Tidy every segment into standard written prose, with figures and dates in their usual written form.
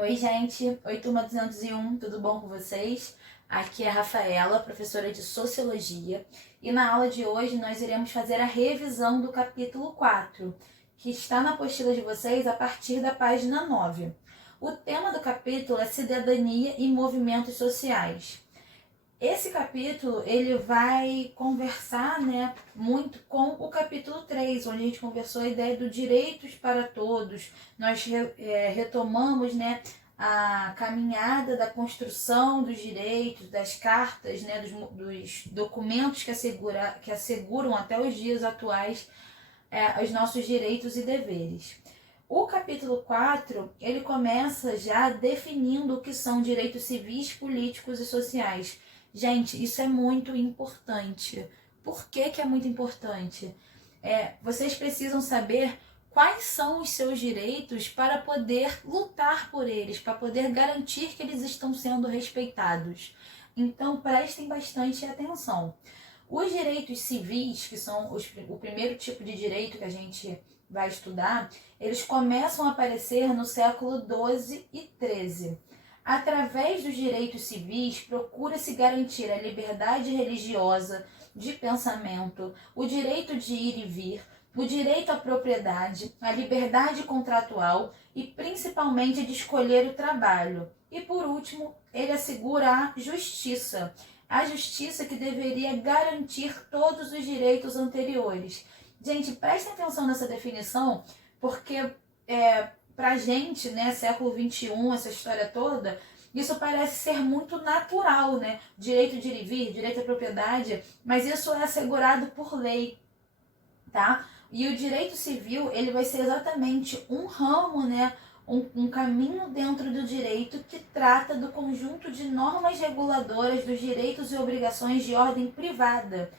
Oi, gente. Oi, turma 201, tudo bom com vocês? Aqui é a Rafaela, professora de Sociologia, e na aula de hoje nós iremos fazer a revisão do capítulo 4, que está na apostila de vocês a partir da página 9. O tema do capítulo é cidadania e movimentos sociais. Esse capítulo, ele vai conversar, muito com o capítulo 3, onde a gente conversou a ideia do direitos para todos. Nós retomamos, a caminhada da construção dos direitos, das cartas, dos documentos que asseguram até os dias atuais os nossos direitos e deveres. O capítulo 4, ele começa já definindo o que são direitos civis, políticos e sociais. Gente, isso é muito importante. Por que é muito importante? Vocês precisam saber quais são os seus direitos para poder lutar por eles, para poder garantir que eles estão sendo respeitados. Então, prestem bastante atenção. Os direitos civis, que são o primeiro tipo de direito que a gente vai estudar, eles começam a aparecer no século XII e XIII. Através dos direitos civis, procura-se garantir a liberdade religiosa, de pensamento, o direito de ir e vir, o direito à propriedade, a liberdade contratual e principalmente de escolher o trabalho. E por último, ele assegura a justiça que deveria garantir todos os direitos anteriores. Gente, prestem atenção nessa definição, porque pra gente, século XXI, essa história toda, isso parece ser muito natural, Direito de ir e vir, direito à propriedade, mas isso é assegurado por lei, tá? E o direito civil, ele vai ser exatamente um ramo, um caminho dentro do direito que trata do conjunto de normas reguladoras dos direitos e obrigações de ordem privada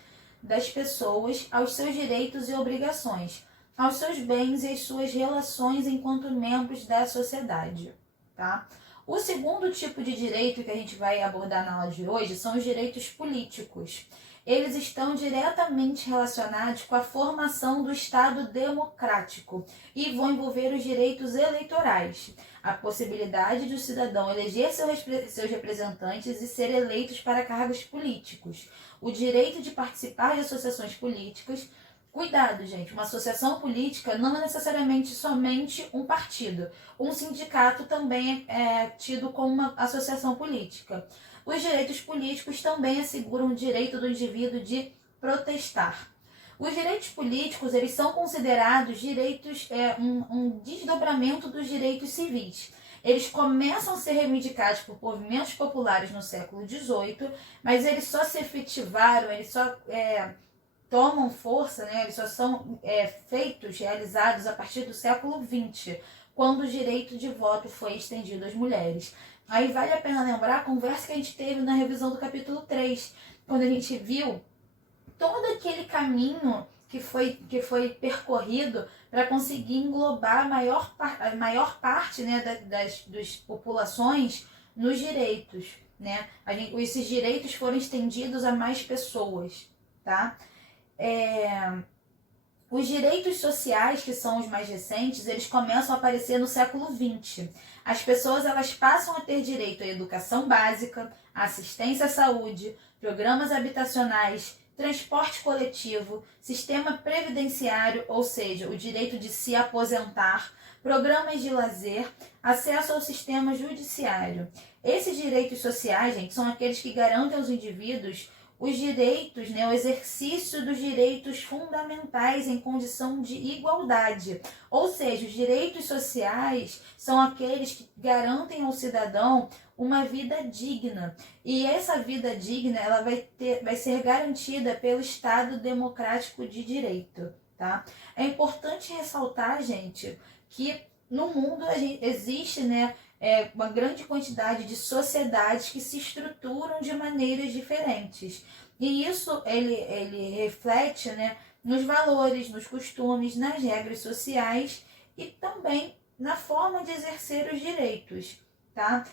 das pessoas aos seus direitos e obrigações, aos seus bens e às suas relações enquanto membros da sociedade, tá? O segundo tipo de direito que a gente vai abordar na aula de hoje são os direitos políticos. Eles estão diretamente relacionados com a formação do Estado democrático e vão envolver os direitos eleitorais, a possibilidade de o cidadão eleger seus representantes e ser eleitos para cargos políticos, o direito de participar de associações políticas. Cuidado, gente, uma associação política não é necessariamente somente um partido. Um sindicato também é tido como uma associação política. Os direitos políticos também asseguram o direito do indivíduo de protestar. Os direitos políticos, eles são considerados direitos, um desdobramento dos direitos civis. Eles começam a ser reivindicados por movimentos populares no século XVIII, mas eles só se efetivaram, eles só tomam força, eles só são realizados a partir do século XX, quando o direito de voto foi estendido às mulheres. Aí vale a pena lembrar a conversa que a gente teve na revisão do capítulo 3, quando a gente viu todo aquele caminho que foi percorrido para conseguir englobar a maior parte das populações nos direitos. Esses direitos foram estendidos a mais pessoas, tá? Os direitos sociais, que são os mais recentes, eles começam a aparecer no século XX. As pessoas, elas passam a ter direito à educação básica, à assistência à saúde, programas habitacionais, transporte coletivo, sistema previdenciário, ou seja, o direito de se aposentar, programas de lazer, acesso ao sistema judiciário. Esses direitos sociais, gente, são aqueles que garantem aos indivíduos os direitos, o exercício dos direitos fundamentais em condição de igualdade. Ou seja, os direitos sociais são aqueles que garantem ao cidadão uma vida digna. E essa vida digna, ela vai ser garantida pelo Estado democrático de direito, tá? É importante ressaltar, gente, que no mundo existe, uma grande quantidade de sociedades que se estruturam de maneiras diferentes. E isso ele reflete, nos valores, nos costumes, nas regras sociais e também na forma de exercer os direitos, tá?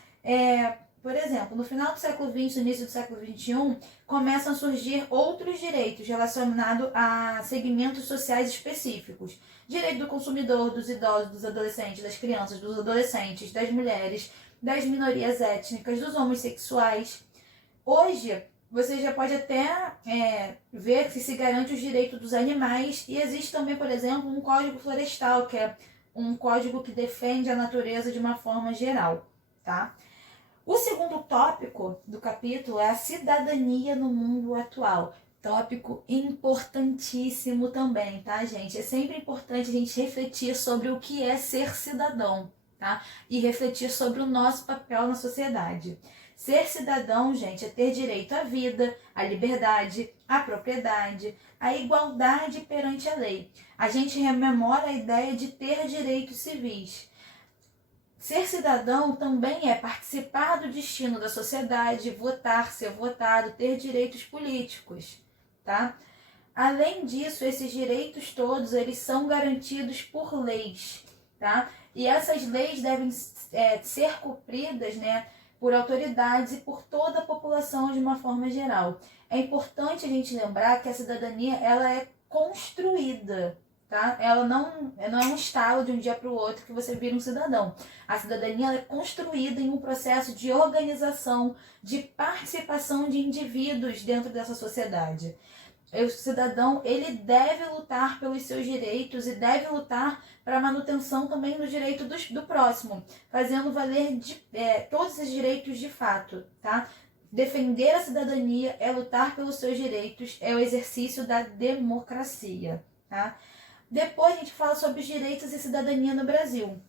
por exemplo, no final do século XX, no início do século XXI, começam a surgir outros direitos relacionados a segmentos sociais específicos. Direito do consumidor, dos idosos, dos adolescentes, das crianças, dos adolescentes, das mulheres, das minorias étnicas, dos homossexuais. Hoje, você já pode até ver que se garante os direitos dos animais, e existe também, por exemplo, um código florestal, que é um código que defende a natureza de uma forma geral, tá? O segundo tópico do capítulo é a cidadania no mundo atual. Tópico importantíssimo também, tá, gente? É sempre importante a gente refletir sobre o que é ser cidadão, tá? E refletir sobre o nosso papel na sociedade. Ser cidadão, gente, é ter direito à vida, à liberdade, à propriedade, à igualdade perante a lei. A gente rememora a ideia de ter direitos civis. Ser cidadão também é participar do destino da sociedade, votar, ser votado, ter direitos políticos, tá? Além disso, esses direitos todos, eles são garantidos por leis, tá? E essas leis devem ser cumpridas, né, por autoridades e por toda a população de uma forma geral. É importante a gente lembrar que a cidadania, ela é construída, tá? Ela não é um estalo de um dia para o outro que você vira um cidadão. A cidadania, ela é construída em um processo de organização, de participação de indivíduos dentro dessa sociedade. O cidadão, ele deve lutar pelos seus direitos e deve lutar para a manutenção também do direito do próximo, fazendo valer todos esses direitos de fato, tá? Defender a cidadania é lutar pelos seus direitos, é o exercício da democracia, tá? Depois a gente fala sobre os direitos e cidadania no Brasil.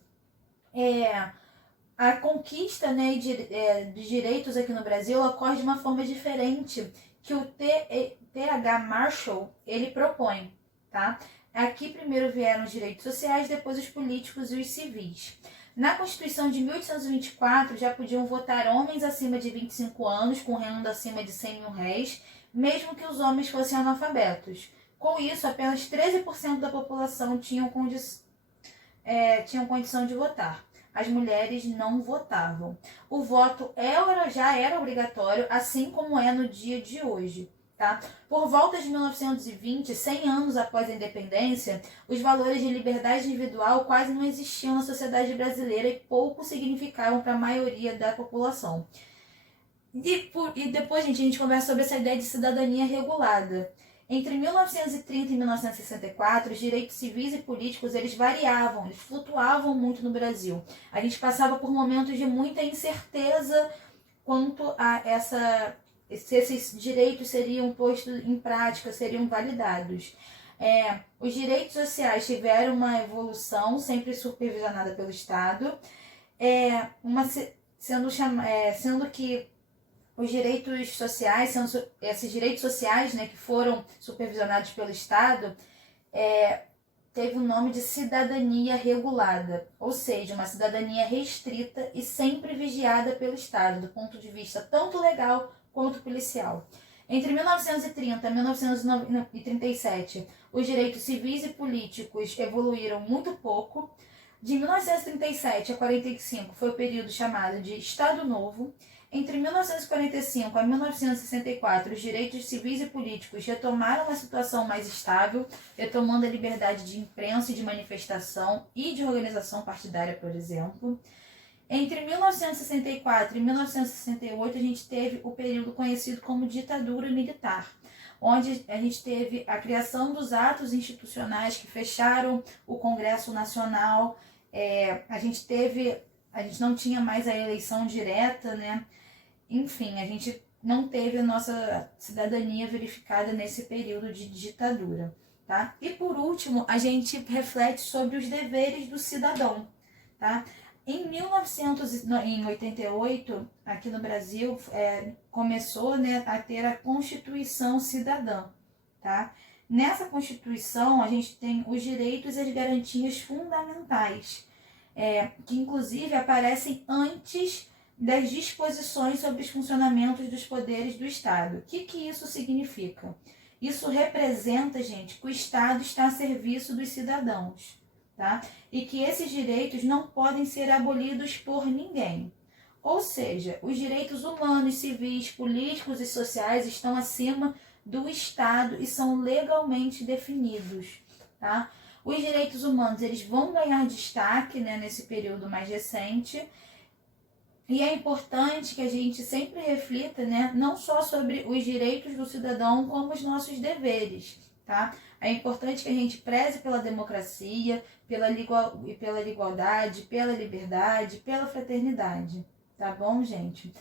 A conquista, né, de direitos aqui no Brasil ocorre de uma forma diferente que o T.H. Marshall, ele propõe, tá? Aqui primeiro vieram os direitos sociais, depois os políticos e os civis. Na Constituição de 1824, já podiam votar homens acima de 25 anos, com renda acima de 100 mil réis, mesmo que os homens fossem analfabetos. Com isso, apenas 13% da população tinham condição de votar. As mulheres não votavam. O voto já era obrigatório, assim como é no dia de hoje. Tá? Por volta de 1920, 100 anos após a independência, os valores de liberdade individual quase não existiam na sociedade brasileira e pouco significavam para a maioria da população. E depois, gente, a gente conversa sobre essa ideia de cidadania regulada. Entre 1930 e 1964, os direitos civis e políticos, eles variavam, eles flutuavam muito no Brasil. A gente passava por momentos de muita incerteza quanto a se esses direitos seriam postos em prática, seriam validados. Os direitos sociais tiveram uma evolução, sempre supervisionada pelo Estado, sendo que os direitos sociais, esses direitos sociais, né, que foram supervisionados pelo Estado, teve o nome de cidadania regulada, ou seja, uma cidadania restrita e sempre vigiada pelo Estado, do ponto de vista tanto legal quanto policial. Entre 1930 e 1937, os direitos civis e políticos evoluíram muito pouco. De 1937 a 45 foi o período chamado de Estado Novo. Entre 1945 a 1964, os direitos civis e políticos retomaram uma situação mais estável, retomando a liberdade de imprensa e de manifestação e de organização partidária, por exemplo. Entre 1964 e 1968, a gente teve o período conhecido como ditadura militar, onde a gente teve a criação dos atos institucionais que fecharam o Congresso Nacional. A gente não tinha mais a eleição direta, né? Enfim, a gente não teve a nossa cidadania verificada nesse período de ditadura, tá? E por último, a gente reflete sobre os deveres do cidadão, tá? Em 1988, aqui no Brasil, começou, né, a ter a Constituição Cidadã, tá? Nessa Constituição, a gente tem os direitos e as garantias fundamentais, que inclusive aparecem antes das disposições sobre os funcionamentos dos poderes do Estado. O que isso significa? Isso representa, gente, que o Estado está a serviço dos cidadãos, tá? E que esses direitos não podem ser abolidos por ninguém. Ou seja, os direitos humanos, civis, políticos e sociais estão acima do Estado e são legalmente definidos, tá? Os direitos humanos, eles vão ganhar destaque, né, nesse período mais recente, e é importante que a gente sempre reflita, né, não só sobre os direitos do cidadão, como os nossos deveres, tá? É importante que a gente preze pela democracia, pela igualdade, pela liberdade, pela fraternidade, tá bom, gente?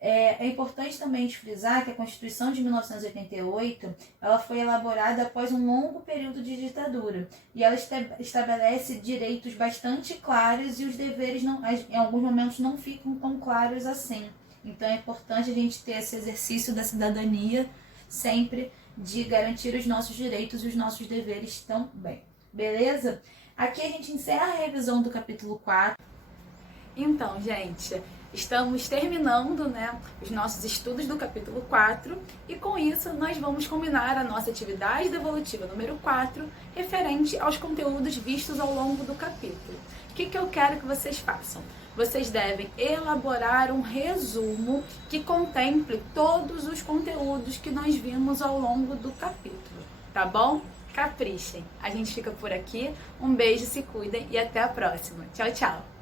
É importante também frisar que a Constituição de 1988 ela foi elaborada após um longo período de ditadura e ela estabelece direitos bastante claros e os deveres em alguns momentos não ficam tão claros assim. Então é importante a gente ter esse exercício da cidadania sempre de garantir os nossos direitos e os nossos deveres também. Beleza? Aqui a gente encerra a revisão do capítulo 4. Então, gente, estamos terminando, né, os nossos estudos do capítulo 4 e com isso nós vamos combinar a nossa atividade devolutiva número 4 referente aos conteúdos vistos ao longo do capítulo. O que eu quero que vocês façam? Vocês devem elaborar um resumo que contemple todos os conteúdos que nós vimos ao longo do capítulo, tá bom? Caprichem! A gente fica por aqui, um beijo, se cuidem e até a próxima. Tchau, tchau!